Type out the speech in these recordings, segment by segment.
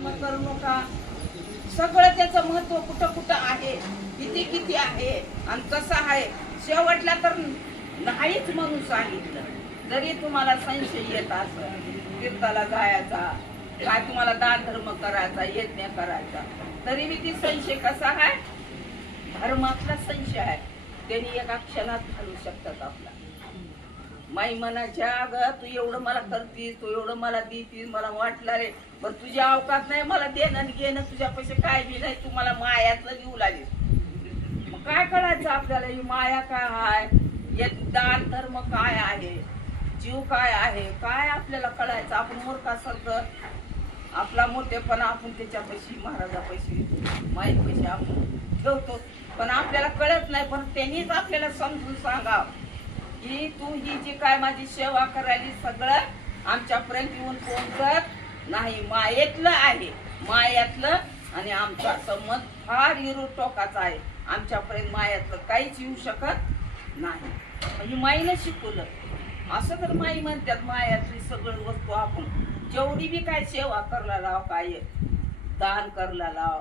मग करू नका. सगळं त्याचं महत्व कुठं कुठं आहे, किती किती आहे आणि कसं आहे, शेवटला तर नाहीच म्हणून सांगितलं. जरी तुम्हाला संशय येत असं तीर्थाला जायचा, काय तुम्हाला दान धर्म करायचा, यज्ञ करायचा, तरी मी ती संशय कसा आहे, धर्मातला संशय आहे. त्यांनी एका क्षणात घालू शकतात आपला. माई म्हणायच्या, अगं तू एवढं मला करतीस, तू एवढं मला देतीस, मला वाटलं रे पण तुझ्या अवकात नाही मला देणं घेणं, तुझ्या पैसे काय बी नाही, तू मला मायातलं देऊ लागलीस. मग काय करायचं आपल्याला, ही माया काय आहे, दान धर्म काय आहे, जीव काय आहे, काय आपल्याला कळायचं. आपण मूर्खासारखं आपला मोठेपणा आपण त्याच्यापाशी महाराजापाशी माई पैसे आपण ठेवतो, पण आपल्याला कळत नाही. पण त्यांनीच आपल्याला समजून सांगाव की तू ही जी काय माझी सेवा करायली सगळं आमच्यापर्यंत येऊन पोहोचत नाही, मायेतलं आहे, मायातलं. आणि आमचा संमत फार विरोध टोकाचा आहे, आमच्यापर्यंत मायातलं काहीच येऊ शकत नाही. म्हणजे माईनं शिकवलं असं. तर माई म्हणतात मायातली सगळं वस्तू आपण जेवढी बी काय सेवा करला लाव, काय दान करला लाव,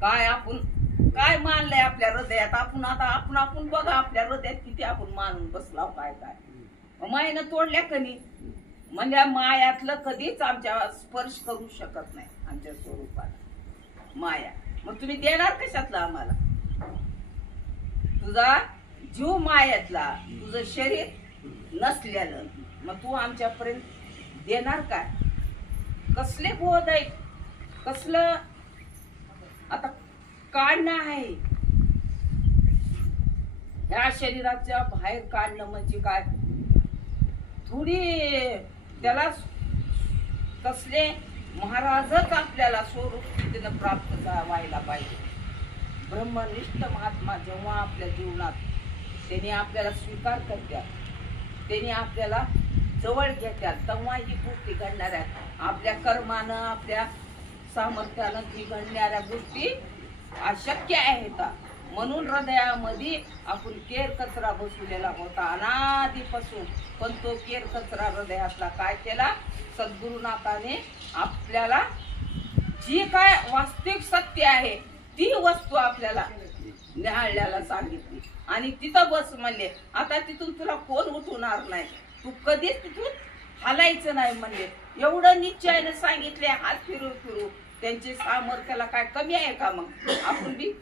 काय आपण काय मानलंय आपल्या हृदयात, आपण आता आपण बघा आपल्या हृदयात किती आपण मानून बसलाव काय काय. मायनं तोडल्या कधी म्हणजे मायातलं कधीच आमच्या स्पर्श करू शकत नाही आमच्या स्वरूपात माया. मग तुम्ही देणार कशातला आम्हाला, तुझा जीव मायातला, तुझं शरीर नसलेलं, मग तू आमच्यापर्यंत देणार काय. कसले बोध आहे, कसलं आता काढणं आहे, या शरीराच्या बाहेर काढणं म्हणजे काय, थोडी त्याला कसले महाराजच आपल्याला स्वरूप स्थितीनं प्राप्त व्हायला पाहिजे. ब्रह्मनिष्ठ महात्मा जेव्हा आपल्या जीवनात त्यांनी आपल्याला स्वीकार करतात, त्यांनी आपल्याला जवळ घेतात, तेव्हा ही गोष्टी घडणाऱ्या आपल्या कर्मानं आपल्या सामर्थ्यानं ती घडणाऱ्या गोष्टी अशक्य आहेत. म्हणून हृदयामध्ये आपण केर कचरा बसवलेला होता अनादीपासून, पण तो केर कचरा हृदयातला काय केला, सद्गुरुनाथाने आपल्याला जी काय वास्तविक सत्य आहे ती वस्तू आपल्याला न्याहाळल्याला सांगितली आणि तिथं बस म्हणले. आता तिथून तुला कोण उठवणार नाही, तू कधीच तिथून हलायचं नाही म्हणले. एवढं निश्चयाने सांगितले. हात फिरू फिरू त्यांचे सामर्थ्याला काय कमी आहे का. मग आपण बी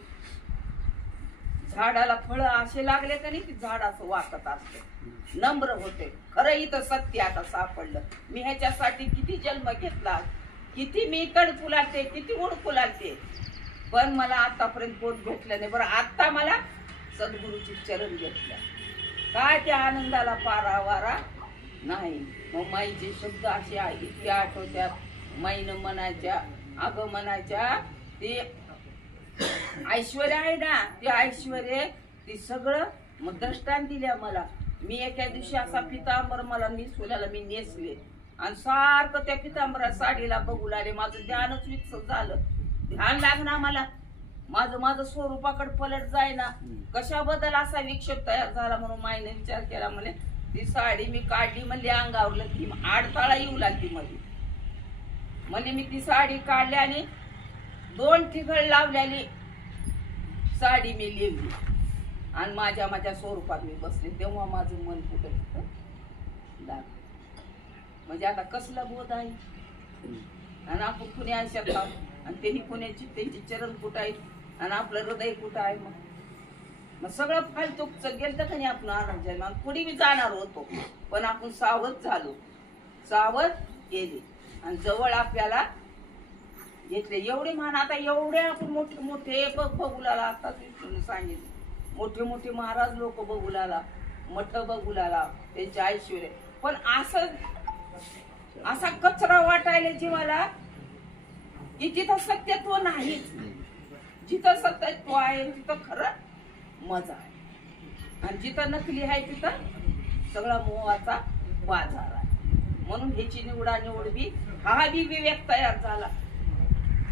झाडाला फळं असे लागले का नाही की झाड असं वाकत असते, नम्र होते. खरं इथं सत्य आता सापडलं. मी ह्याच्यासाठी किती जन्म घेतला, किती मी कड फुलाते, किती उड फुलाते, पण मला आतापर्यंत कोण भेटलं नाही. बरं आता मला सद्गुरूची चरण घेतलं, काय त्या आनंदाला पारावारा नाही. मग माईचे शब्द असे इतके आठवत्यात. माईनं म्हणायच्या, अगं म्हणायच्या, ते ऐश्वर आहे ना, ते ऐश्वर ते सगळं मग दृष्टांत दिल्या मला. मी एका दिवशी असा पितांबर मला निसवल्याला मी नेसले आणि सारखं त्या पितांबरा साडीला बघू लागले. माझं ध्यानच विकसित झालं, ध्यान लागणार मला, माझं स्वरूपाकडे पलट जायना. कशाबद्दल असा विक्षेप तयार झाला म्हणून माईने विचार केला. म्हणे ती साडी मी काढली म्हणली अंगावरलं की आडताळा येऊ लागली मध्ये. म्हणजे मी ती साडी काढली आणि 2 ठिगळ लावलेली साडी मी लिहिली आणि माझ्या स्वरूपात मी बसले. तेव्हा माझं मन कुठं लागलं. म्हणजे आता कसला बोध आहे. आणि आपण पुण्या आयुष्यात आणि त्यांनी पुण्याची त्यांची चरण कुठं आहेत आणि आपलं हृदय कुठं आहे. मग सगळं फालतू गेलं का नाही आपण आनंद पुढे बी जाणार होतो, पण आपण सावध झालो, सावध गेले आणि जवळ आपल्याला घेतले. एवढे मान आता एवढे आपण मोठे मोठे बघू लागला. आता सांगितले मोठे मोठे महाराज लोक बघू लागला, मठ बघू लागला, त्यांचे ऐश्वर. पण असा कचरा वाटायला जीवाला की जिथं सत्यत्व नाहीच. जिथं सत्यत्व आहे तिथं खरं मजा आहे आणि जिथं नकली आहे तिथं सगळा मोहाचा बाजार आहे. म्हणून ह्याची निवड बी हा बी विवेक तयार झाला.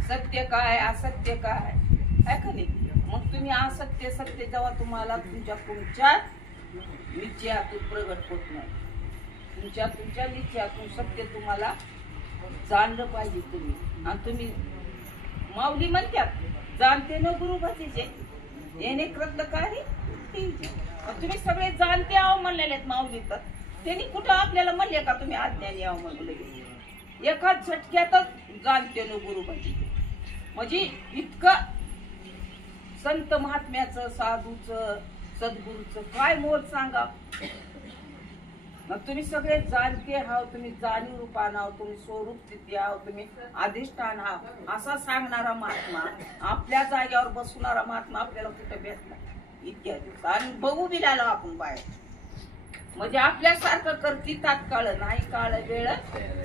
सत्य काय असत्य काय आहे का नाही. मग तुम्ही असत्य सत्य जेव्हा तुम्हाला तुमच्या निश्चयातून प्रगट होत नाही, तुमच्या निश्चयातून सत्य तुम्हाला जाणलं पाहिजे तुम्ही. आणि तुम्ही माऊली म्हणतात जाणते न गुरु भतीचे येणे कृतकारी. तुम्ही सगळे जाणते आहो म्हणलेले आहेत माऊली. तर त्यांनी कुठं आपल्याला म्हणले का तुम्ही अज्ञानी आहो म्हणले? एका झटक्यातच जाणते न गुरु भतीचे. म्हणजे इतकं संत महात्म्याचं, साधूचं, सद्गुरूचं काय मोल सांगा. मग तुम्ही सगळे जाणते हाव, तुम्ही जाणीव रूपान आहो, तुम्ही स्वरूप स्थिती आहो, तुम्ही अधिष्ठान आहात असा सांगणारा महात्मा, आपल्या जागेवर बसवणारा महात्मा आपल्याला कुठे भेटला इतक्या दिवस. आणि बघू बी लागलो आपण बाहेर. म्हणजे आपल्यासारखं करती तात्काळ नाही, काळ वेळ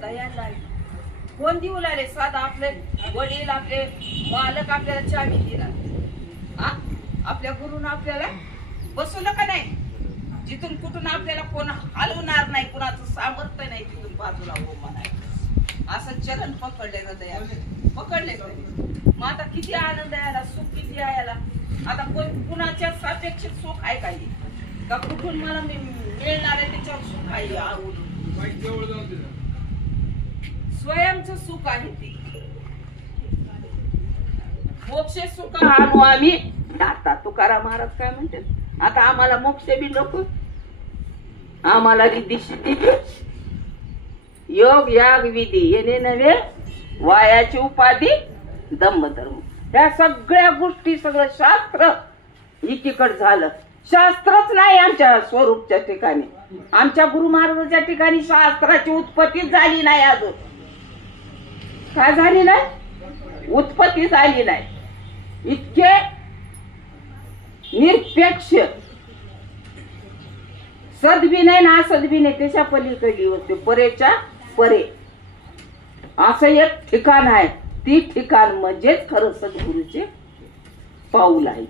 तयार लागली. कोण देऊ लागले? साधा आपले वडील, आपले मालक आपल्याला चावी दिला. आपल्या गुरुनं आपल्याला बसवलं का नाही? जिथून कुठून आपल्याला कोण हलवणार नाही, कुणाचं सामर्थ्य नाही तिथून बाजूला हो म्हणायचं. असं चरण पकडले हृदया पकडले. मग आता किती आनंद यायला, सुख किती यायला. आता कोण कुणाच्या सापेक्ष सुख आहे काही का? कुठून मला मिळणार आहे त्याच्यावर सुख आहे. स्वयंच सुख आहे ते. मोक्ष सुख आणू आम्ही दाता. तुकाराम महाराज काय म्हणते? आता आम्हाला मोक्ष बी नको, आम्हाला रिद्धी सिद्धी योग याग विधी येणे नव्हे वायाची उपाधी दम्म धर्म. ह्या सगळ्या गोष्टी सगळं शास्त्र एकीकडे झालं. शास्त्रच नाही आमच्या स्वरूपच्या ठिकाणी. आमच्या गुरु महाराजांच्या ठिकाणी शास्त्राची उत्पत्ती झाली नाही अजून. काय झाली नाही? उत्पत्ती झाली नाही. इतके निरपेक्ष सद्बी नाही ना असद्बी नाही, त्याच्या पलीकडली होते परेच्या परे असं एक ठिकाण आहे. ती ठिकाण म्हणजेच खरं सद्गुरूचे पाऊल आहे.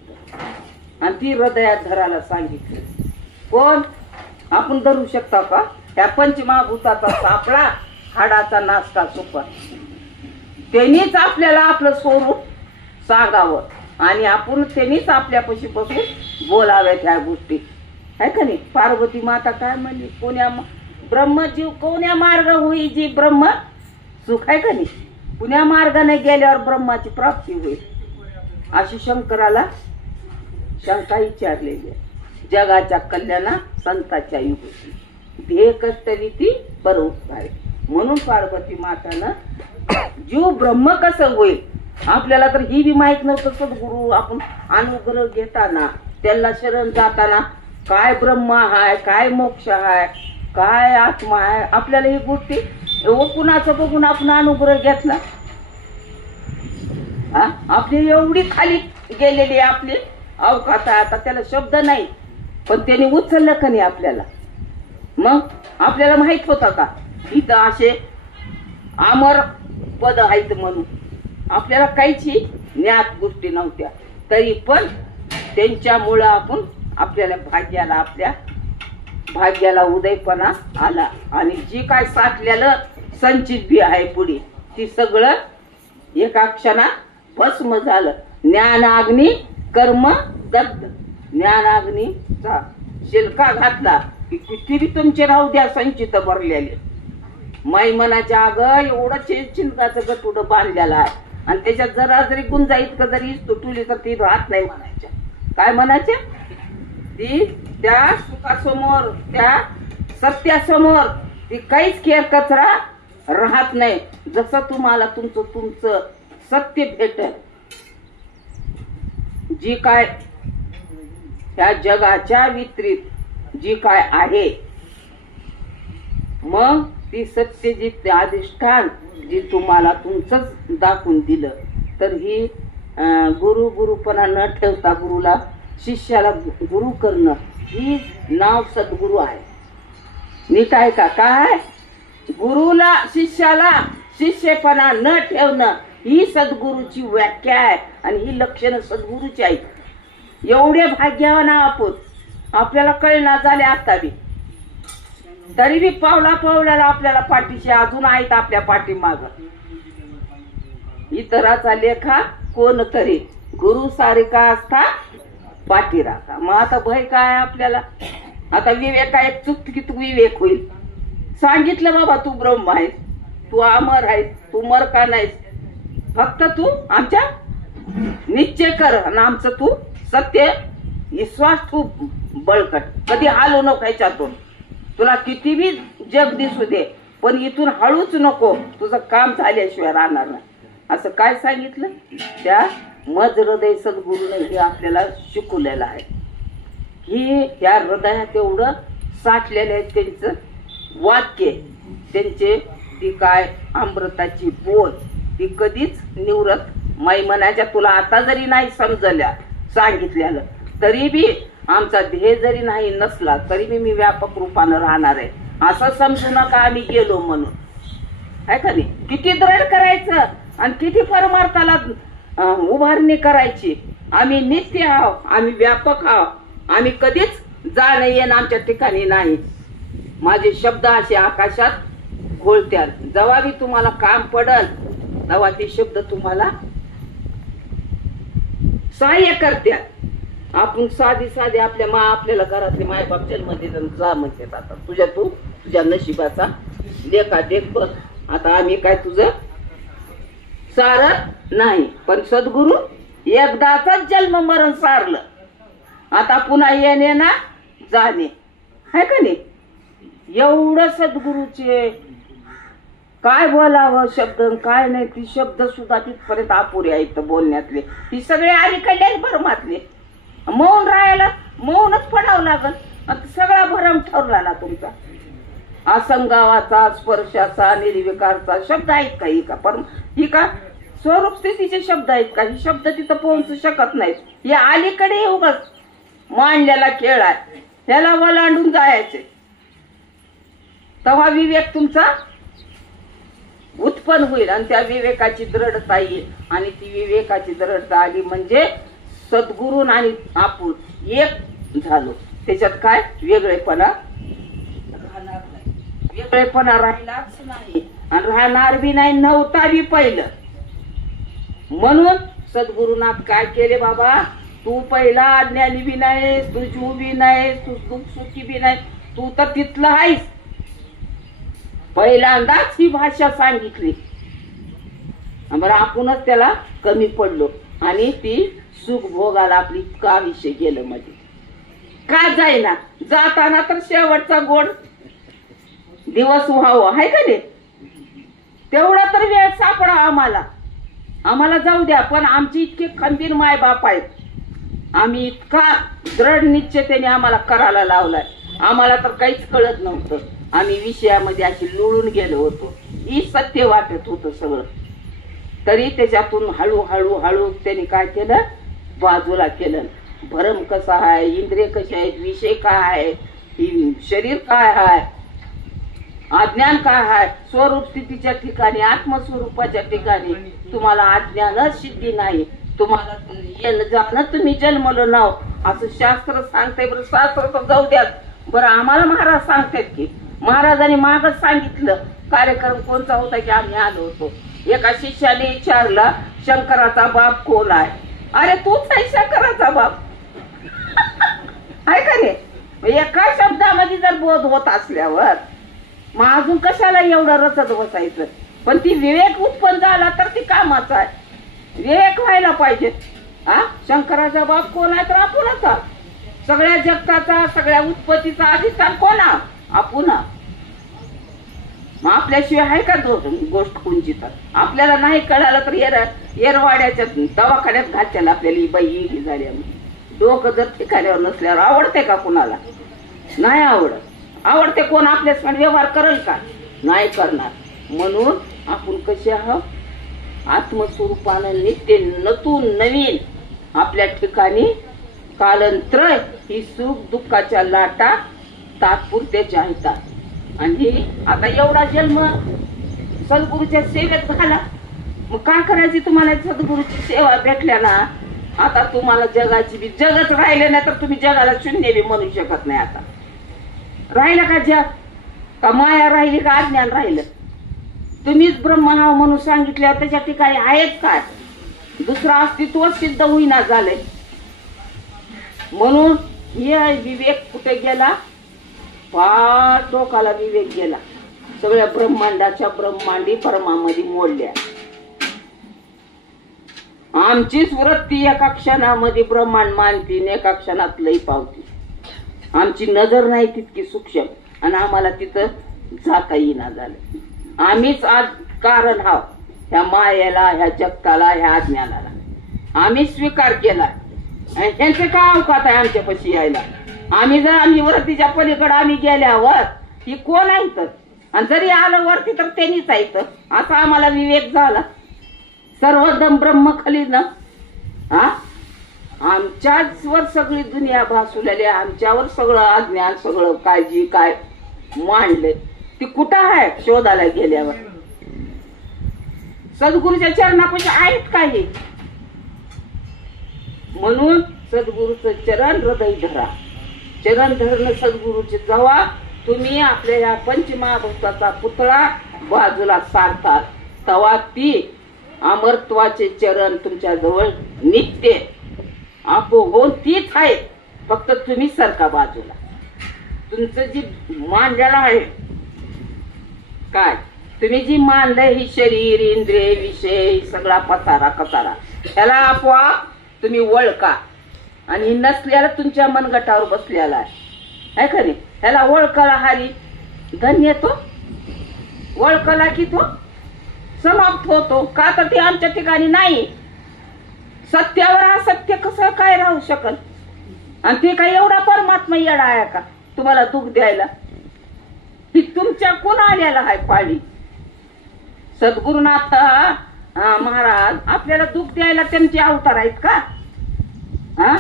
आणि ती हृदयात धरायला सांगितली. कोण? आपण धरू शकता का? त्या पंचमहाभूताचा सापळा, हाडाचा नाश्ता सुपर. त्यांनीच आपल्याला आपलं स्वरूप सांगावं आणि आपण त्यांनीच आपल्यापाशी बसून बोलाव्यात ह्या गोष्टी. आहे का नाही? पार्वती माता काय म्हणली? कोण्या ब्रह्मजीव कोण्या मार्ग होई जी ब्रह्म सुख. आहे का नाही? पुण्या मार्गाने गेल्यावर ब्रह्माची प्राप्ती होईल अशी शंकराला शंका विचारलेली आहे. जगाच्या कल्याणा संताच्या युगती ध्येय कष्टरीती बरोबर. म्हणून पार्वती मातानं जीव ब्रह्म कसं होईल आपल्याला तर ही बी माहित नव्हतं. सद्गुरु आपण अनुग्रह घेताना, त्याला शरण जाताना काय ब्रह्म हाय, काय मोक्ष हाय, काय आत्मा आहे, आपल्याला ही गोष्टी कुणाचं बघून आपण अनुग्रह घेतला. आपली एवढी खाली गेलेली आपली अवकात आहे. आता त्याला शब्द नाही, पण त्याने उचललं का नाही आपल्याला? मग आपल्याला माहित होतं का इथं असे अमर पद आहेत म्हणून? आपल्याला काहीची ज्ञात गोष्टी नव्हत्या. तरी पण त्यांच्यामुळं आपण आपल्याला आपल्या भाग्याला उदयपणा आला. आणि जी काय साठलेलं संचित बी आहे पुढे ती सगळं एका क्षणात भस्म झालं. ज्ञानाग्नी कर्म दग्ध. ज्ञानाग्नीचा शिलका घातला की किती बी तुमचे राहू द्या संचित भरलेले. मैमनाच्या अग एवढं चिंताचं गटुड बांधलेलं आहे आणि त्याच्यात जरा जरी गुंजा इतकं जरी तुटुली तर ती राहत नाही म्हणायच्या. काय म्हणायच्या? ती त्या सुखासमोर, त्या सत्यासमोर ती काहीच केर कचरा राहत नाही. जसं तुम्हाला तुमचं सत्य भेटेल, जी काय ह्या जगाच्या विपरीत जी काय आहे, मग ती सत्य जी अधिष्ठान जी तुम्हाला तुमचंच दाखवून दिलं, तर ही गुरुपणा न ठेवता गुरुला शिष्याला गुरु करणं ही नाव सद्गुरु आहे. नीट आहे का? काय? गुरुला शिष्याला शिष्यपणा न ठेवणं ही सद्गुरूची व्याख्या आहे आणि ही लक्षणं सद्गुरूची आहेत. एवढे भाग्यवान आपण, आपल्याला कळना झाले आता बी, तरी बी पावला पावलाला आपल्याला पाठीशी अजून आहेत आपल्या पाठीमाग. इतराचा लेखा कोण तरी गुरु सारिका असता पाठी राखा. मग आता भय काय आपल्याला? आता विवेक आहे, चुकीत विवेक होईल. सांगितलं बाबा तू ब्रह्म आहेस, तू अमर आहेस, तू मर का नाहीस. फक्त तू आमच्या निश्चय कर आणि आमचं तू सत्य विश्वास तू बळकट, कधी हालू नको ह्याच्यातून. तुला किती बी जग दिसू दे पण इथून हळूच नको, तुझं काम झाल्याशिवाय राहणार नाही. असं काय सांगितलं त्या मज हृदय सद्गुरूने हे आपल्याला शिकवलेलं आहे. ही ह्या हृदयात एवढं साठलेलं आहे त्यांचं वाक्य, त्यांचे ती काय अमृताची बोल ती कधीच निवृत्त माई म्हणायच्या. तुला आता जरी नाही समजल्या सांगितलेलं तरी बी आमचा ध्येय जरी नाही नसला तरी बी मी व्यापक रूपानं राहणार आहे. असं समजू नका आम्ही गेलो म्हणून, आहे का नाही. किती दृढ करायचं आणि किती परमार्थाला उभारणी करायची. आम्ही नित्य आहो, आम्ही व्यापक आहो, आम्ही कधीच जाणं येणं आमच्या ठिकाणी नाही. माझे शब्द असे आकाशात घोळत्यात. जेव्हा बी तुम्हाला काम पडल तेव्हा ते शब्द तुम्हाला सहाय्य करत्यात. आपण साधी साधी आपल्याला घरातले मायबाप जन्मते जा म्हणते, आता तुझ्या नशिबाचा लेखा देख बघ. आता आम्ही काय तुझं सार नाही, पण सद्गुरु एकदाचाच जन्म मरण सारलं, आता पुन्हा येणे ना जाणे, आहे का नाही. एवढं सद्गुरूचे काय बोलावं शब्द काय नाही. ती शब्द सुद्धा तिथपर्यंत अपुरे आहेत बोलण्यातले. ती सगळे अलीकडले भरमातले. मौन राहायला मौनच पडावं लागल. सगळा भरम ठरला ना तुमचा. असंगावाचा स्पर्शाचा निर्विकारचा शब्द आहेत काही का, पण ही का स्वरूप स्थितीचे शब्द आहेत का. ही शब्द तिथं पोहोचू शकत नाहीत. हे अलीकडे उगाच मांडलेला खेळ आहे, त्याला वलांडून जायचे तेव्हा विवेक तुमचा उत्पन्न होईल आणि त्या विवेकाची दृढता येईल. आणि ती विवेकाची दृढता आली म्हणजे सद्गुरू आणि आपण एक झालो. त्याच्यात काय वेगळेपणा राहणार नाही. वेगळेपणा राहिलाच नाही आणि राहणार बी नाही, नव्हता बी पहिलं. म्हणून सद्गुरुनाथ काय केले, बाबा तू पहिला अज्ञानी बी नाहीस, तू जीव बी नाहीस, तू दुःख सुखी बी नाही, तू तर तिथलं आहेस. पहिल्यांदाच ही भाषा सांगितली. बरं आपणच त्याला कमी पडलो आणि ती सुख भोगाला आपली का विषय गेलं मध्ये का जाईना. जाताना तर शेवटचा गोड दिवस व्हावं, आहे का नाही. तेवढा तर वेळ सापडा आम्हाला जाऊ द्या. पण आमची इतके खंबीर माय बाप आहेत, आम्ही इतका दृढ निश्चयतेने आम्हाला करायला लावलाय. आम्हाला तर काहीच कळत नव्हतं. आम्ही विषयामध्ये अशी लुळून गेलो होतो. ही सत्य वाटत होतं सगळं. तरी त्याच्यातून हळूहळू हळू त्यांनी काय केलं, बाजूला केलं. भरम कसा आहे, इंद्रिय कसे आहेत, विषय काय आहे, शरीर काय आहे, अज्ञान काय आहे. स्वरूप स्थितीच्या ठिकाणी आत्मस्वरूपाच्या ठिकाणी तुम्हाला अज्ञानच सिद्धी नाही. तुम्हाला येणं जाणं तुम्ही जन्मलं नाव असं शास्त्र सांगते. बरं शास्त्र तर जाऊ द्या, बरं आम्हाला महाराज सांगतात की महाराजांनी मागच सांगितलं. कार्यक्रम कोणता होता की आम्ही आलो होतो. एका शिष्याने विचारला शंकराचा बाप कोण आहे. अरे तूच आहे शंकराचा बाप, आहे का नाही. एका शब्दामध्ये जर बोध होत असल्यावर मग अजून कशाला एवढं रचत बसायचं. पण ती विवेक उत्पन्न झाला तर ती कामाचा आहे. विवेक व्हायला पाहिजे. शंकराचा बाप कोण आहे तर आपणच. सगळ्या जगताचा सगळ्या उत्पत्तीचा अधिष्ठान कोणा, आपण. मग आपल्याशिवाय आहे का गोष्ट कोणची. तर आपल्याला नाही कळालं तर येरवाड्याच्या दवाखान्यात घातल्याला आपल्याला ही बाई ही झाली. डोकं जर ठिकाण्यावर नसल्यावर आवडते का कुणाला, नाही आवडत. आवडते कोण आपल्यासाठी व्यवहार करेल का, नाही करणार. म्हणून आपण कसे आहोत, आत्मस्वरूपानं नित्य नतून नवीन आपल्या ठिकाणी. कालांतर ही सुख दुःखाच्या लाटा तात्पुरत्याच्या आहेत. आणि आता एवढा जन्म सद्गुरूच्या सेवेत घाला. मग काय करायची तुम्हाला, सद्गुरूची सेवा भेटल्या ना. आता तुम्हाला जगाची बी जगच राहिले नाही तर तुम्ही जगाला शून्य बी म्हणू शकत नाही. आता राहिलं का जग, का माया राहिली का अज्ञान राहिलं. तुम्हीच ब्रह्म हा म्हणून सांगितल्यावर त्याच्या ठिकाणी आहेच काय, दुसरं अस्तित्व सिद्ध होईना झालंय. म्हणून हे विवेक कुठे गेला, फार टोकाला विवेक गेला. सगळ्या ब्रह्मांडाच्या ब्रह्मांडी परमामध्ये मोडल्या. आमचीच वृत्ती एका क्षणामध्ये ब्रह्मांड मानती, एका क्षणात लई पावती. आमची नजर नाही तितकी सूक्ष्म आणि आम्हाला तिथं जाता येईना झालं. आम्हीच आज कारण आहोत ह्या मायेला, ह्या जगताला, ह्या अज्ञानाला. आम्ही स्वीकार केला आणि त्यांचे काय अवकात आहे आमच्यापाशी यायला. आम्ही जर आम्ही वरतीच्या पलीकडे आम्ही गेल्यावर ही कोण आहे तर, आणि जरी आलं वरती तर त्यांनीच आहे तर. असा आम्हाला विवेक झाला. सर्वदम ब्रह्म खाली ना, हा आमच्याच वर सगळी दुनिया भासवलेली, आमच्यावर सगळं अज्ञान, सगळं काळजी काय मांडले. ती कुठं आहे शोधायला गेल्यावर? सद्गुरूच्या चरणापाशी आहेत काही. म्हणून सद्गुरूचं चरण हृदय धरा. चरण धरणं सद्गुरूचे जवा तुम्ही आपल्या या पंचमहाभूताचा पुतळा बाजूला सारतात, तवा ती अमरत्वाचे चरण तुमच्या जवळ नित्य आपोआप तीच आहेत. फक्त तुम्ही सरका बाजूला. तुमचं जी मांडलेलं आहे काय, तुम्ही जी मानलंय ही शरीर, इंद्रिय, विषय, सगळा पसारा कसारा, ह्याला आपोआप तुम्ही वळका. आणि नसल्याला तुमच्या मनगटावर बसलेला आहे का नाही, ह्याला वळकाला हारी धन्य तो. वळकला की तो समाप्त होतो. का तर ते आमच्या ठिकाणी नाही. सत्यावर असत्य कसं काय राहू शकल? आणि ते काय एवढा परमात्मा येडा आहे का तुम्हाला दुःख द्यायला? ती तुमच्या कोण आलेला आहे पाळी. सद्गुरुनाथ महाराज आपल्याला दुःख द्यायला त्यांचे अवतार आहेत का? हा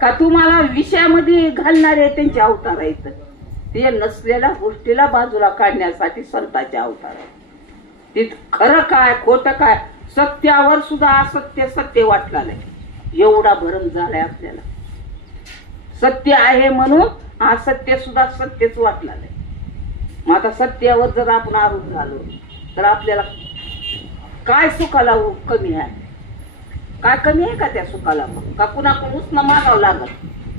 का तुम्हाला विषयामध्ये घालणारे त्यांचे अवतार आहेत? ते नसलेल्या गोष्टीला बाजूला काढण्यासाठी संतांचे अवतार आहेत. ते खरं काय खोटं काय, सत्यावर सुद्धा असत्य सत्य वाटलं नाही. एवढा भरम झालाय आपल्याला. सत्य आहे म्हणून असत्य सुद्धा सत्यच वाटलं नाही. मग आता सत्यावर जर आपण आरूढ झालो तर आपल्याला काय सुखाला कमी आहे? काय कमी आहे का त्या सुखाला? का कुणाकडून उसनं मागावं लागल?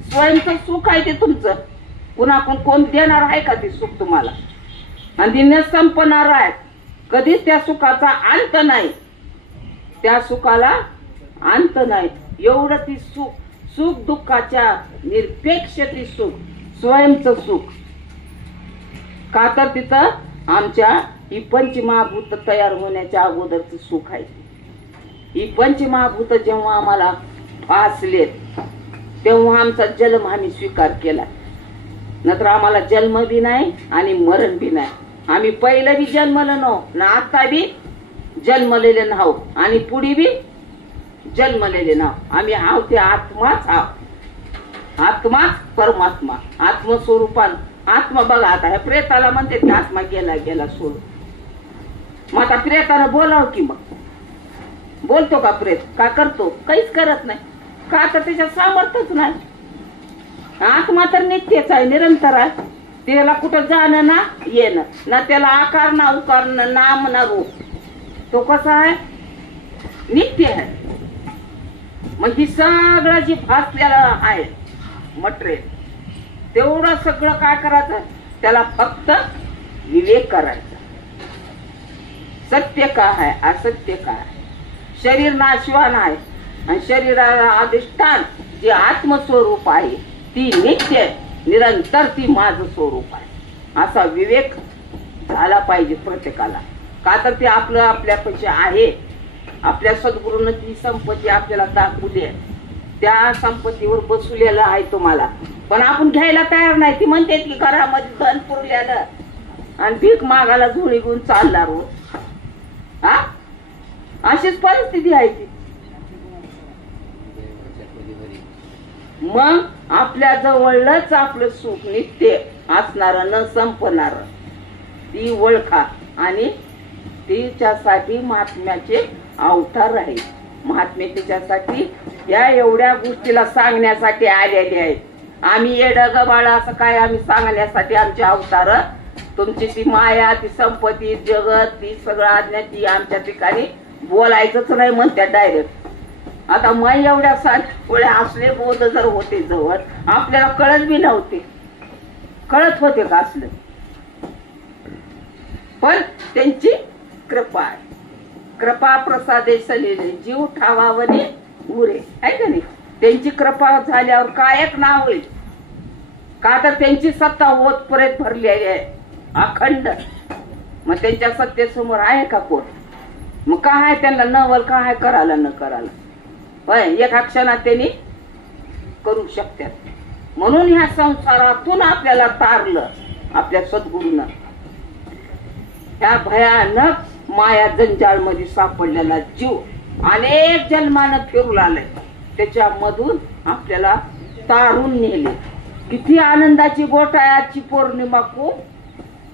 स्वयंचं सुख आहे ते तुमचं. कुणाकडून कोण देणार आहे का ते सुख तुम्हाला? आणि न संपणार आहे. कधीच त्या सुखाचा अंत नाही. त्या सुखाला अंत नाही. एवढं ती सुख, सुख दुःखाच्या निरपेक्ष ती सुख, स्वयंचं सुख. का तर तिथं आमच्या ही पंचमहाभूत तयार होण्याच्या अगोदरच सुख आहे. ही पंचमहाभूत जेव्हा आम्हाला फासलेत तेव्हा आमचा जन्म आम्ही स्वीकार केला. नंतर आम्हाला जन्म बी नाही आणि मरण बी नाही. आम्ही पहिलं बी जन्मलं नव्ह ना, आता बी जन्मलेले नाव आणि पुढे बी जन्मलेले नाव. आम्ही आहो ते आत्माच आहो. आत्माच परमात्मा. आत्मस्वरूपान आत्मा बघा. आता ह्या प्रेताला म्हणते की आत्मा गेला गेला सोडून. मग आता प्रेतानं बोलाव की मग बोलतो का प्रेत? का करतो? काहीच करत नाही. का तर त्याच्या सामर्थ्यच नाही. आत्मा तर नित्यच आहे, निरंतर आहे. त्याला कुठं जाणं ना येणं ना, त्याला आकार ना उकार ना नाम ना रूप. तो कसा आहे? नित्य आहे. मग ही सगळं जी भासलेलं आहे मटेरियल, तेवढं सगळं काय करायचं? त्याला फक्त विवेक करायचा. सत्य काय आहे, असत्य काय आहे? शरीर नाशवान आहे आणि शरीराला अधिष्ठान जे आत्मस्वरूप आहे ती नित्य निरंतर ती माझं स्वरूप आहे. असा विवेक झाला पाहिजे प्रत्येकाला. का तर ते आपलं आपल्यापाशी आहे. आपल्या सद्गुरूनं ती संपत्ती आपल्याला दाखवली आहे. त्या संपत्तीवर बसवलेलं आहे तुम्हाला. पण आपण घ्यायला तयार नाही. ती म्हणते की घरामध्ये धन पुरल्यानं आणि भीक मागायला झोळी घेऊन चालला रोज. हा अशीच परिस्थिती आहे ती. मग आपल्या जवळच आपलं सुख नित्य असणार न संपणार ती ओळखा. आणि तिच्यासाठी महात्म्याचे अवतार आहे. महात्मे तिच्यासाठी या एवढ्या गोष्टीला सांगण्यासाठी आलेले आहेत. आम्ही येड गबाळ असं काय आम्ही सांगण्यासाठी आमचे अवतार. तुमची ती माया, ती संपत्ती, जगत, ती सगळं अज्ञान ती आमच्या ठिकाणी बोलायचंच नाही म्हणत्या डायरेक्ट. आता माई एवढ्या साठे असले बोध जर होते जवळ आपल्याला कळत बी नव्हते. कळत होते का असलं? पण त्यांची कृपा आहे. कृपा प्रसादे सलिले जीव ठावावने उरे, आहे का नाही? त्यांची कृपा झाल्यावर काय एक नाव होईल का? तर त्यांची सत्ता होतपर्यंत भरलेली आहे अखंड. मग त्यांच्या सत्तेसमोर आहे का कोण? मग काय त्यांना नवल काय करायला न करायला, होय एका क्षणात त्यांनी करू शकतात. म्हणून ह्या संसारातून आपल्याला तारलं आपल्या सद्गुरूनं. ह्या भयानक माया जंजाळ मध्ये सापडलेला जीव अनेक जन्मानं फिरू लागलाय, त्याच्यामधून आपल्याला तारून नेले. किती आनंदाची गोष्ट आहे आजची पौर्णिमा,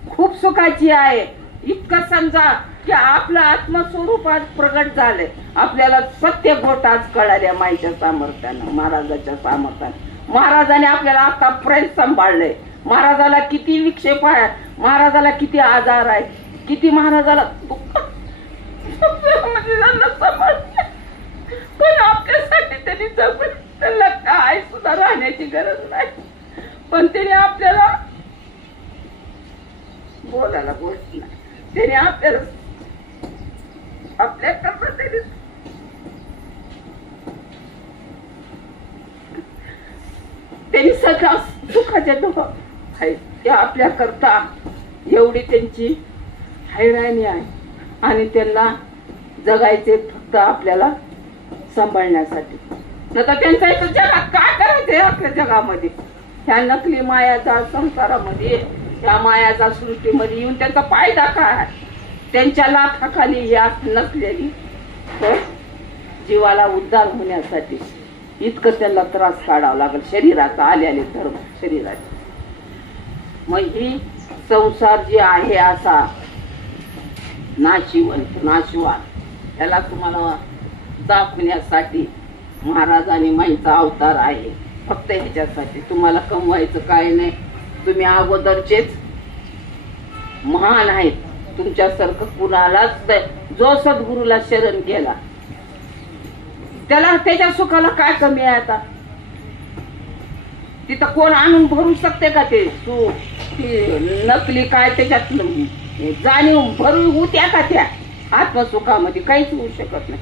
खूप सुखाची आहे. इतकं समजा की आपलं आत्मस्वरूपात प्रगट झालंय. आपल्याला सत्य गोष्ट आज कळाल्या माईच्या सामर्थ्यानं, महाराजाच्या सामर्थ्यानं. महाराजाने आपल्याला आतापर्यंत सांभाळलंय. महाराजाला किती विक्षेप आहे, महाराजाला किती आजार आहे, किती महाराजाला पण आपल्यासाठी त्यांनी जगून, त्यांना काय सुद्धा राहण्याची गरज नाही. पण त्याने आपल्याला बोलायला बोलत नाही. त्याने आपल्याला आपल्याकरता त्यांनी सगळ्या सुखाच्या डोळा आहे त्या आपल्या करता एवढी त्यांची हैराणी आहे. आणि त्यांना जगायचे फक्त आपल्याला सांभाळण्यासाठी. नंतर त्यांचा इथं जगात काय करायचंय आपल्या जगामध्ये? ह्या नकली मायाचा संसारामध्ये, ह्या मायाचा सृष्टीमध्ये येऊन त्यांचा फायदा काय? त्यांच्या लाथाखाली या नसलेली तर जीवाला उद्धार होण्यासाठी इतकं त्यांना त्रास काढावा लागेल शरीराचा, आलेले धर्म शरीराचे. मग ही संसार जी आहे असा नाशिवंत नाशवान, त्याला तुम्हाला दाखवण्यासाठी महाराजांनी माईचा अवतार आहे. फक्त ह्याच्यासाठी तुम्हाला कमवायचं काय नाही. तुम्ही अगोदरचेच महान आहेत. तुमच्यासारखं कुणालाच, जो सद्गुरूला शरण गेला त्याला त्याच्या सुखाला काय कमी आहे? आता तिथं कोण आणून भरू शकते का? ते नकली काय त्याच्यात जाणीव भरू होत्या का? त्या आत्मसुखामध्ये काहीच होऊ शकत नाही.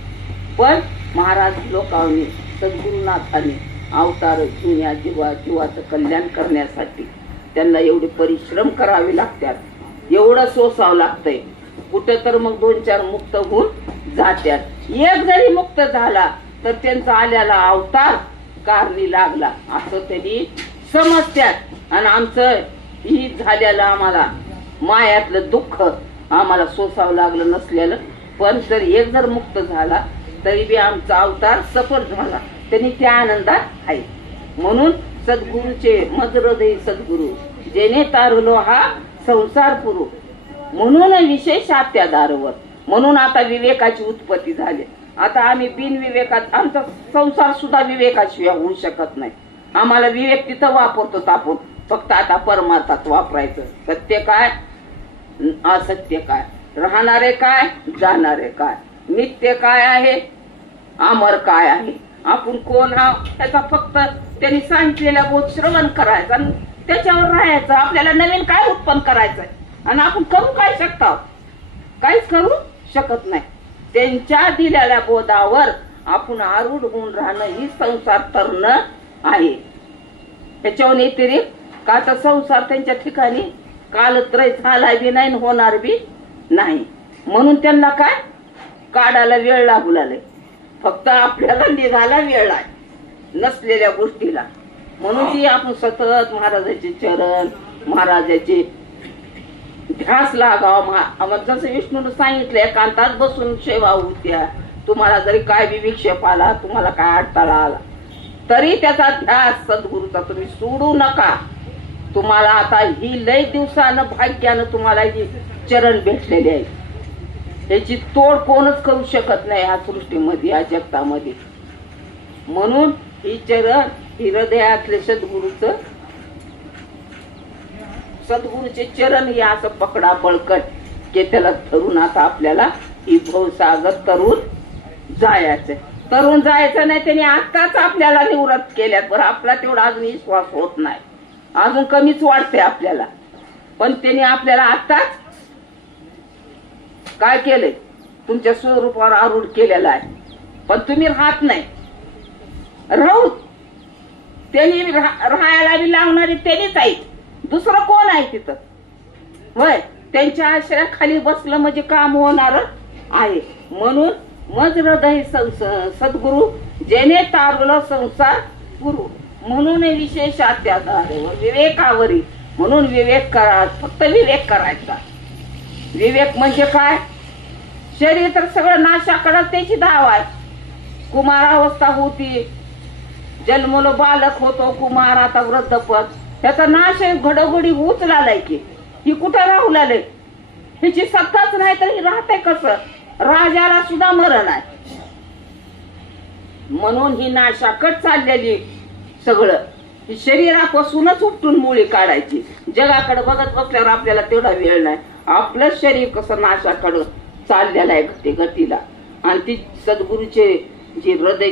पण महाराज लोकांनी, सद्गुरुनाथाने अवतार घेऊन या जीवाचं कल्याण करण्यासाठी त्यांना एवढे परिश्रम करावे लागतात, एवढं सोसावं लागतंय. कुठं तर मग 2-4 मुक्त होऊन जात्यात. एक जरी मुक्त झाला तर त्यांचा आलेला अवतार कारणी लागला असं त्यांनी समजत्यात. आणि आमचं ही झालेलं आम्हाला मायातलं दुःख आम्हाला सोसावं लागलं नसलेलं, पण जर एक जर मुक्त झाला तरी बी आमचा अवतार सफल झाला. त्यांनी त्या आनंदात आहे. म्हणून सद्गुरूचे मजहृदयी सद्गुरू जेने तारलो हा संसार पुरू, म्हणून विशेष त्या दारवर. म्हणून आता विवेकाची उत्पत्ती झाली. आता आम्ही बिनविवेकात, आमचा संसार सुद्धा विवेकाशिवाय होऊ शकत नाही. आम्हाला विवेक तिथं वापरतो आपण, फक्त आता परमार्थात वापरायचं. सत्य काय, असत्य काय, राहणारे काय, जाणारे काय, नित्य काय आहे, अमर काय आहे, आपण कोण आहोत त्याचा फक्त त्यांनी सांगितलेल्या बोध श्रवण करायचं आणि त्याच्यावर राहायचं. आपल्याला नवीन काय उत्पन्न करायचंय आणि आपण करू काय शकतो? काहीच करू शकत नाही. त्यांच्या दिलेल्या बोधावर आपण आरूढ होऊन राहणं ही संसार तरणं आहे. त्याच्यावर व्यतिरिक्त का तर संसार त्यांच्या ठिकाणी कालत्रय झाला बी नाही, होणार बी नाही. म्हणून त्यांना काय काढायला वेळ लागू लागले. फक्त आपल्याला निघायला वेळ आहे नसलेल्या गोष्टीला. म्हणून ती आपण सतत महाराजाचे चरण, महाराजाचे ध्यास लागावा. जसं विष्णूने सांगितलं, एकांतात बसून सेवा होत्या. तुम्हाला जरी काय विक्षेप आला, तुम्हाला काय अडथळा आला तरी त्याचा ध्यास सद्गुरूचा तुम्ही सोडू नका. तुम्हाला आता ही लय दिवसानं भाग्यानं तुम्हाला ही चरण भेटलेले आहे. याची तोड कोणच करू शकत नाही या सृष्टीमध्ये, या जगतामध्ये. म्हणून ही चरण ही हृदयातले सद्गुरूचे चरण हे असं पकडा बळकट की त्याला धरून आता आपल्याला ही भवसागर तरुण जायचं. तरुण जायचं नाही. त्यांनी आताच आपल्याला निवृत्त केल्यात, बरं आपला तेवढा अजून विश्वास होत नाही, अजून कमीच वाटते आपल्याला. पण त्यांनी आपल्याला आताच काय केलंय? तुमच्या स्वरूपावर आरूढ केलेला आहे, पण तुम्ही राहत नाही. राहू त्यांनी राहायला बी लावणारे त्यांनीच आहेत, दुसरं कोण आहे तिथं? होय, त्यांच्या आश्रयाखाली बसलं म्हणजे काम होणार आहे. म्हणून मज हृदय सद्गुरु जेने तारवलं संसार गुरु, म्हणून विशेष अत्याचारावर विवेकावरी. म्हणून विवेक करा, फक्त विवेक करायचा. विवेक म्हणजे काय? शरीर तर सगळं नाशाकडे त्याची धाव आहे. कुमारावस्था होती, जन्मलो बालक होतो कुमार, आता वृद्धपद, त्याचा नाश घडोघडी होत लागलाय की ही कुठं राहू लागले? ह्याची सत्ताच नाही तर ही राहते कसं? राजाला सुद्धा मरण आहे. म्हणून ही नाशाकट चाललेली सगळं ही शरीरापासूनच उपटून मुळी काढायची. जगाकडे बघत बसल्यावर आपल्याला तेवढा वेळ नाही. आपलं शरीर कसं नाशाकडं चाललेलं आहे गती गतीला. आणि ती सद्गुरूचे जे हृदय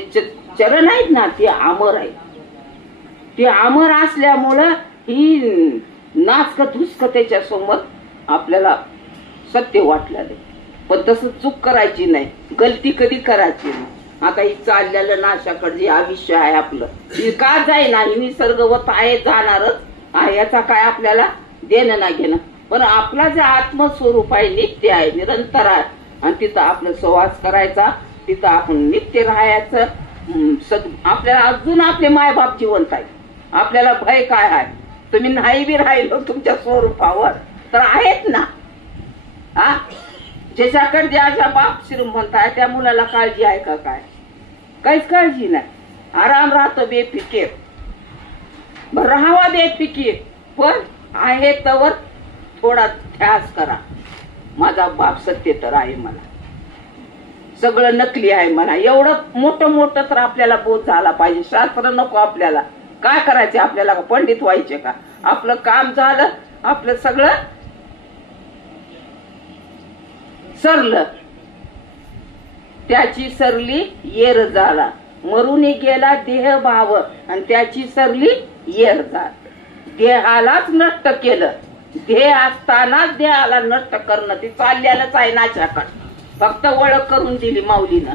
चरण आहेत ना, ते अमर आहे. ते अमर असल्यामुळं ही नाचक धुसक त्याच्या समोर आपल्याला सत्य वाटलं. पण तसं चूक करायची नाही, गलती कधी करायची नाही. आता ही चाललेलं नाशाकडे जे आयुष्य आहे आपलं, ही का जाईना, ही निसर्गवत आहे, जाणारच आहे, याचा काय आपल्याला देणं ना घेणं. पण आपला जे आत्मस्वरूप आहे नित्य आहे, निरंतर आहे. आणि तिथं आपलं सहवास करायचा, तिथं आपण नित्य राहायचं. आपल्याला अजून आपले मायबाप जिवंत आहे. आपल्याला भय काय आहे? तुम्ही नाही बी राहिलो तुमच्या स्वरूपावर तर आहेत ना. हा, ज्याच्याकडे ज्याच्या बाप श्रीमंत आहे त्या मुलाला काळजी आहे का? काय? काहीच काळजी नाही. आराम राहतो बेफिकीर. राहावा बेफिकीर, पण आहे तवर थोडा ध्यास करा. माझा बाप सत्य तर आहे, मला सगळं नकली आहे म्हणा. एवढं मोठं मोठं तर आपल्याला बोध झाला पाहिजे. शास्त्र नको आपल्याला. काय करायचे आपल्याला? पंडित व्हायचे का? आपलं काम झालं, आपलं सगळं सरलं. त्याची सरली येर झाला, मरून गेला देह भाव, आणि त्याची सरली येर झाला. देहालाच नष्ट केलं. देह असतानाच देहाला नष्ट करणं ते चाललेलंच आहे नाच्याकडे. फक्त ओळख करून दिली माऊलीनं.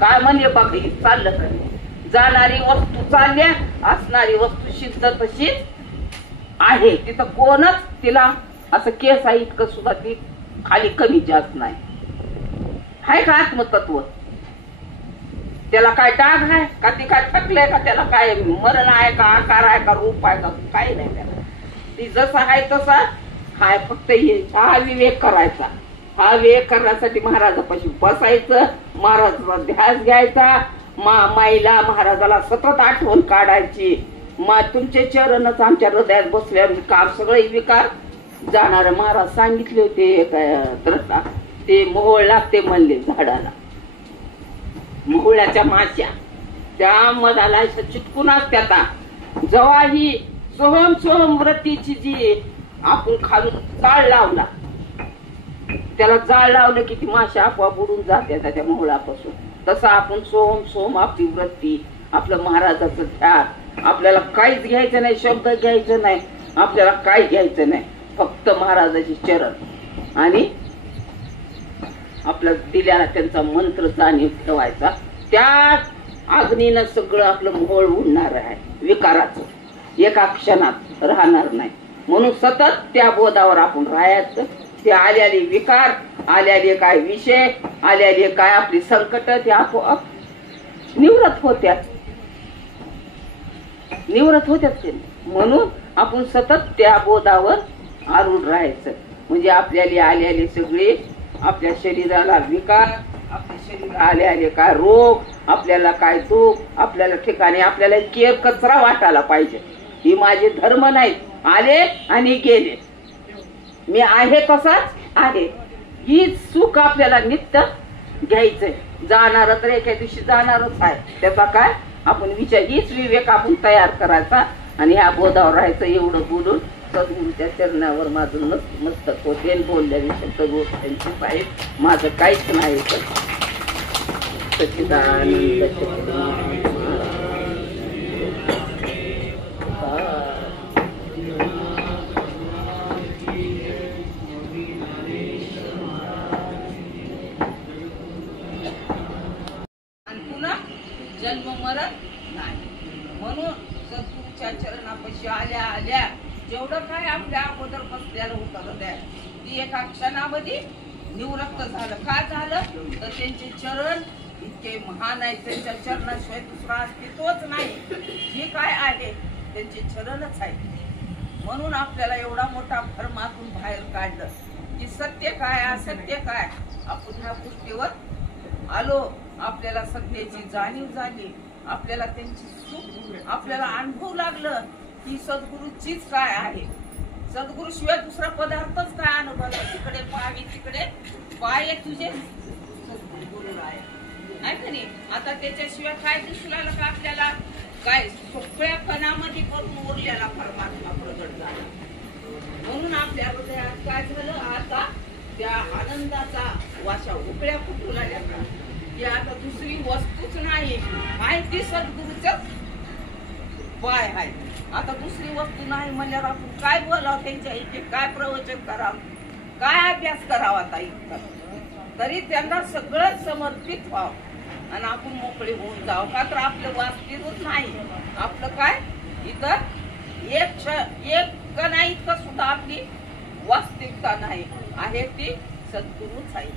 काय म्हणले बघ, चाललं का? जाणारी वस्तू चालल्या, असणारी वस्तू सिद्ध तशीच आहे. तिथं कोणच तिला असं केस आहे इतकं सुद्धा ती खाली कमी जास्त नाही. हाय का आत्मतत्व? त्याला काय डाग आहे का? ती काय थकलंय का? त्याला काय मरण आहे का? आकार आहे का? रूप आहे का? काही नाही त्याला. ती जसं आहे तसा हाय. फक्त हा विवेक करायचा. हा विवेक करण्यासाठी महाराजापाशी बसायचं, महाराजाचा ध्यास घ्यायचा. माईला महाराजाला सतत आठवण काढायची. तुमचे चरणच आमच्या हृदयात बसल्यावर विकार सगळे विकार जाणार. महाराज सांगितले होते ते मोहोळ लागते म्हणले झाडाला, मोहोळ्याच्या माश्या त्या मधाला चिटकून असत्यात. जेव्हा ही सोहम सोहम व्रतीची जी आपण खालून जाळ लावला, त्याला जाळ लावलं की ती माश्या आपोआप उडून जाते त्या मोहोळापासून. तसं आपण सोहम सोहम आपली वृत्ती, आपलं महाराजाचं ध्यान. आपल्याला काहीच घ्यायचं नाही, शब्द घ्यायचं नाही, आपल्याला काही घ्यायचं नाही. फक्त महाराजाचे चरण आणि आपल्या दिल्याला त्यांचा मंत्र जाणीव ठेवायचा. त्या अग्नीनं सगळं आपलं मोहोळ उडणार आहे विकाराचं, एका क्षणात राहणार नाही. म्हणून सतत त्या बोधावर आपण राहायचं. ते आलेले विकार, आलेले काय विषय, आलेले काय आपली संकट, ते आपोआप निवृत्त होत्यात. ते म्हणून आपण सतत त्या बोधावर आरूढ राहायचं. म्हणजे आपल्याला आलेले सगळे आपल्या शरीराला विकार, आपल्या शरीराला आले काय रोग, आपल्याला काय दुःख, आपल्याला ठिकाणी आपल्याला केर कचरा वाटायला पाहिजे. ही माझे धर्म नाही, आले आणि गेले, मी आहे तसाच आहे. ही सुख आपल्याला नित्य घ्यायचंय. जाणार तर एका दिवशी जाणारच आहे. त्याचा काय आपण विचार, हीच विवेक आपण तयार करायचा आणि ह्या बोधावर राहायचं. एवढं बोलून सद्गुरूच्या चरणावर माझं मस्तक होते. बोललेले शब्द गोष्टींचे आहे, माझं काहीच नाही. सच्चिदानंद ती एका क्षणामध्ये निवृत्त झालं. का झालं तर त्यांचे चरण इतके महान आहेत, त्यांच्या चरणाशिवाय दुसरा अस्तित्वच नाही. जे काय आहे त्यांचे चरणच आहे. म्हणून आपल्याला एवढा मोठा भरमातून बाहेर काढलं की सत्य काय असत्य काय आपण ह्या गोष्टीवर आलो. आपल्याला सत्याची जाणीव झाली, आपल्याला त्यांची सुख आपल्याला अनुभव लागलं की सद्गुरूचीच काय आहे. सद्गुरु शिवाय दुसरा पदार्थच काय अनुभवला. तिकडे पाहावी तिकडे पाय तुझे सद्गुरु आहे का नाही. आता त्याच्याशिवाय काय दिसू लागलं का आपल्याला, काय सोप्या कणामध्ये करून उरलेला परमात्मा प्रगट झाला. म्हणून आपल्या हृदयात काय झालं, आता त्या आनंदाचा वाशा उकळ्या फुटू लागल्या की आता दुसरी वस्तूच नाही, माहिती सद्गुरूच पाय आहे. आता दुसरी वस्तू नाही म्हणल्यावर आपण काय बोलावं त्यांच्या इथे, काय प्रवचन करावं, काय अभ्यास करावा ताई. तरी त्यांना सगळं समर्पित व्हावं आणि आपण मोकळे होऊन जाऊ. का तर आपलं वास्तविकच नाही, आपलं काय इथं एक कणा इतकं सुद्धा आपली वास्तविकता नाही आहे, ती सद्गुरूच आहे.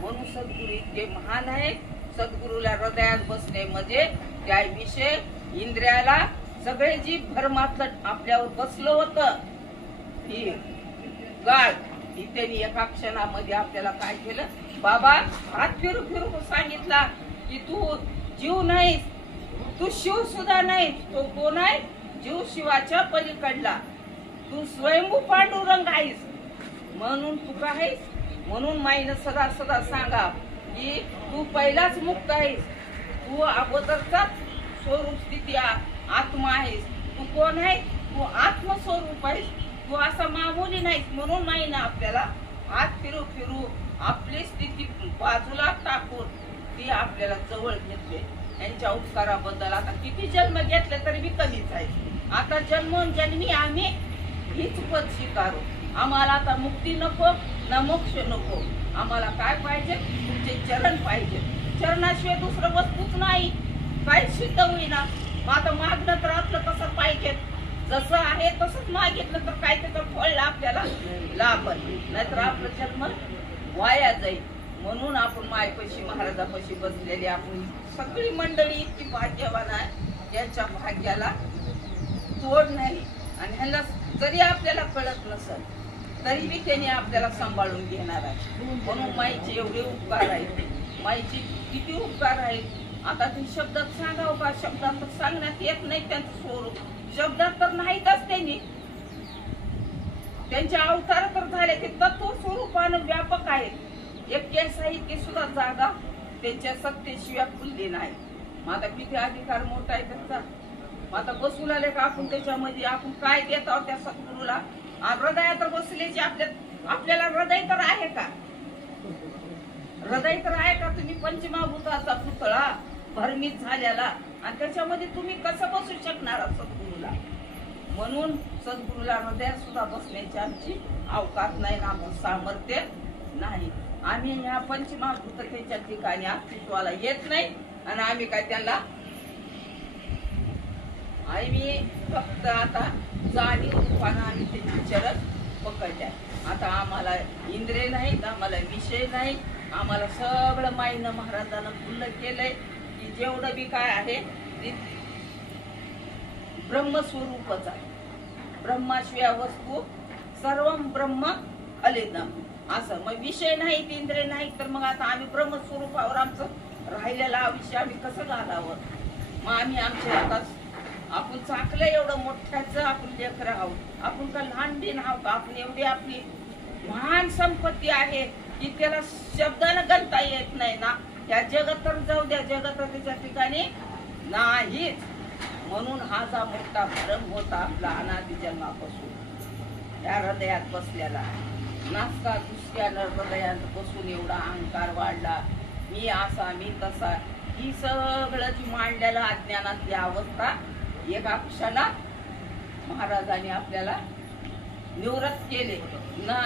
म्हणून सद्गुरू इतके महान आहे. सद्गुरूला हृदयात बसणे म्हणजे त्याविषयी इंद्रियाला सगळे जी भरमातलं आपल्यावर बसलं होतं ही गाळ, ही त्यांनी एका क्षणामध्ये आपल्याला काय केलं, बाबा हात फिरू फिरू सांगितला की तू जीव नाहीस, तू शिव सुद्धा नाहीस. तो कोण आहे, जीव शिवाच्या पलीकडला. तू स्वयंभू पांडुरंग आहेस. म्हणून तू काय आहेस, म्हणून माईनं सदा सदा सांगा की तू पहिलाच मुक्त आहेस. तू अगोदरचाच स्वरूप स्थिती आत्मा आहेस. तू कोण आहे, तू आत्मस्वरूप आहेस. तू असा मामूली नाहीस. म्हणून माईनं आपल्याला हात फिरू फिरू आपली स्थिती बाजूला टाकून ती आपल्याला जवळ घेतले. यांच्या उपकाराबद्दल आता किती जन्म घेतले तरी मी कमीच आहे. आता जन्मोजन्मी आम्ही हीच पद स्वीकारू. आम्हाला आता मुक्ती नको ना मोक्ष नको. आम्हाला काय पाहिजे, तुमचे चरण पाहिजे. चरणाशिवाय दुसरं वस्तूच नाही, काहीच सिद्ध होईना. मग आता मागणं तर आपलं कसं पाहिजे, जसं आहे तसंच मागितलं तर काय त्याचं फळ आपल्याला लाभल, नाहीतर आपलं जन्म वाया जाईल. म्हणून आपण मायपाशी महाराजापाशी बसलेली आपण सगळी मंडळी इतकी भाग्यवान आहे, यांच्या भाग्याला तोड नाही. आणि ह्याला जरी आपल्याला कळत नसेल तरी बी त्यांनी आपल्याला सांभाळून घेणार आहे. म्हणून माईचे एवढे उपकार आहेत, माईचे किती उपकार आहेत. आता ते शब्दात सांगावं का, शब्दात तर सांगण्यात येत नाही त्यांचं स्वरूप. शब्दात तर नाहीतच. त्यांनी त्यांचे अवतार तर झाले, ते तत्व स्वरूपानं व्यापक आहेत. एक साहित्य सुद्धा जागा त्यांच्या सत्तेशिवाय खुलली नाही. मग आता किती अधिकार मोठा आहे त्यांचा. मग आता बसू लागले का आपण त्याच्यामध्ये आपण काय देत आहोत त्या सद्गुरूला. हृदयात तर बसल्याची आपल्याला हृदय तर आहे का, हृदय तर आहे का. तुम्ही पंचमहाभूताचा पुतळा भरमीत झालेला आणि त्याच्यामध्ये तुम्ही कसं बसू शकणार सद्गुरूला. म्हणून सद्गुरूला हृदयात सुद्धा बसण्याची आमची अवकाश नाही ना, आमचं सामर्थ्य नाही. आम्ही ह्या पंचमहाभूततेच्या ठिकाणी अस्तित्वाला येत नाही आणि आम्ही काय त्यांना आम्ही फक्त आता जाणीव रूपानं आम्ही त्यांची चरण पकडल्या. आता आम्हाला इंद्रिय नाहीत, आम्हाला विषय नाही. आम्हाला सगळं माईनं महाराजांना खुल्लं केलंय की जेवढं बी काय आहे ते ब्रह्मस्वरूपच आहे. ब्रह्माशिवाय वस्तू सर्व ब्रह्म खलेदम असं. मग विषय नाहीत, इंद्रिय नाहीत, तर मग आता आम्ही ब्रह्मस्वरूपावर आमचं राहिलेलं आयुष्य आम्ही कसं घालावं. मग आम्ही आमच्या आता आपण चाकलं एवढं मोठ्याच आपण लेकर आहोत, आपण का लहान बिन आहोत का. आपण एवढी आपली महान संपत्ती आहे की त्याला शब्दानं गणता येत नाही ना. या जगत तर जाऊ द्या, जगत त्याच्या ठिकाणी नाहीच. म्हणून हा जा मोठा भरम होता आपला अनादि जन्मापासून या हृदयात बसलेला. नाचता दुसऱ्यानं हृदयात बसून एवढा अहंकार वाढला, मी असा मी तसा. ही सगळं जी मांडलेलं अज्ञानातली अवस्था एका क्षणात महाराजांनी आपल्याला निवृत्त केले.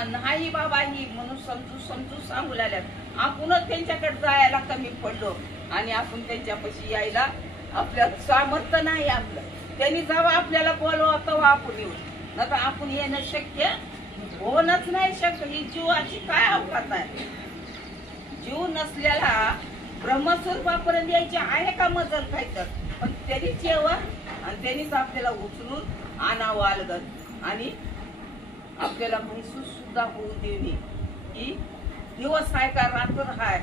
नाही बाबा ही म्हणून समजू सांगू लागल्यात. आपणच त्यांच्याकडे जायला कमी पडलो आणि आपण त्यांच्यापाशी यायला आपल्या सामर्थ्य नाही आपलं. त्यांनी जेव्हा आपल्याला बोलवा तेव्हा आपण येऊ, नंतर आपण येणं शक्य होणच नाही शकत. ही जीवाची काय अवकात आहे? जीव नसल्याला ब्रह्मस्वरूपापर्यंत यायची आहे का मजल काय? तर पण त्यांनीच यावं आणि त्यांनीच आपल्याला उचलून आणावं अलगद आणि आपल्याला महसूस सुद्धा होऊ देणे की दिवस आहे का रात्र हाय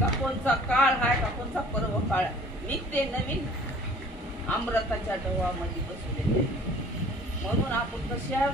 का कोणचा काळ हाय का कोणचा पर्व काळ. मी ते नवीन अमृताच्या डोहामध्ये बसलेले म्हणून आपण कशा